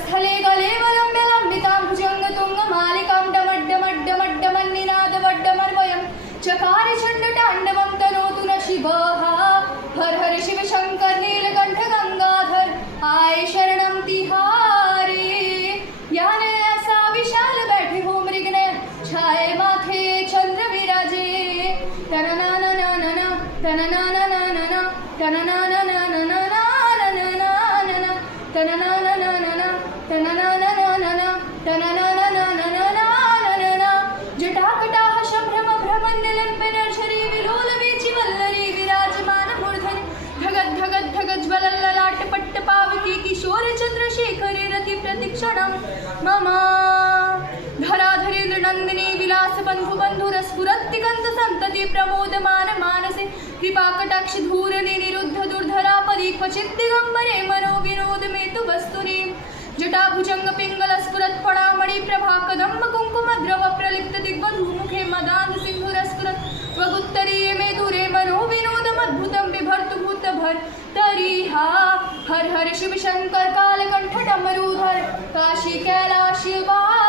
स्थले गले वलम्ब्य लम्बितां भुजङ्गतुङ्गमालिकां डमड्डमड्डमड्डमन्निनादवड्डमर्वयं चकारे चण्डताण्डवं तनोतु न शिवः हर हर शिव शंकर नीलकंठ गंगाधर आए शरणम तिहारे ज्ञान ऐसा विशाल बैठे हो मृगनयन छाए माथे चंद्र विराजे तननानननन तननानननन तननानननन तननानननन तननानननन तननानननन जटाकटाह शम्भ्रम भ्रमण्यलम्बनर्षरी विलोल वीचि वल्लरी विराजमान मूर्धनि धगद धगद धगज बलल्ललाट पट्ट पावकी किशोर चंद्रशेखरे रति प्रतिक्षणं मम धराधरेन्द्र नंदिनी विलास बंधु बंधुर स्फुरत्तिकंत संतति प्रमोदमान मानसे कृपा कटाक्ष धूरने निरुद्ध दुर्धरा परी क्वचित् दिगंबरे मनो विनोद मेतु वस्तुनि जटाभुजंग पिंगल स्फुरत् फणामणि प्रभा कदम्ब कुंकुम द्रव प्रलिप्त दिग्बधू मुखे मदान्ध सिंधुर स्फुरत् त्वगुत्तरीये मे दूरे मनो विनोदमद्भुतं बिभर्तु भूतभर तरीहा हर हर शिव शंकर कालकंठ डमरूधर काशी कैलाश वास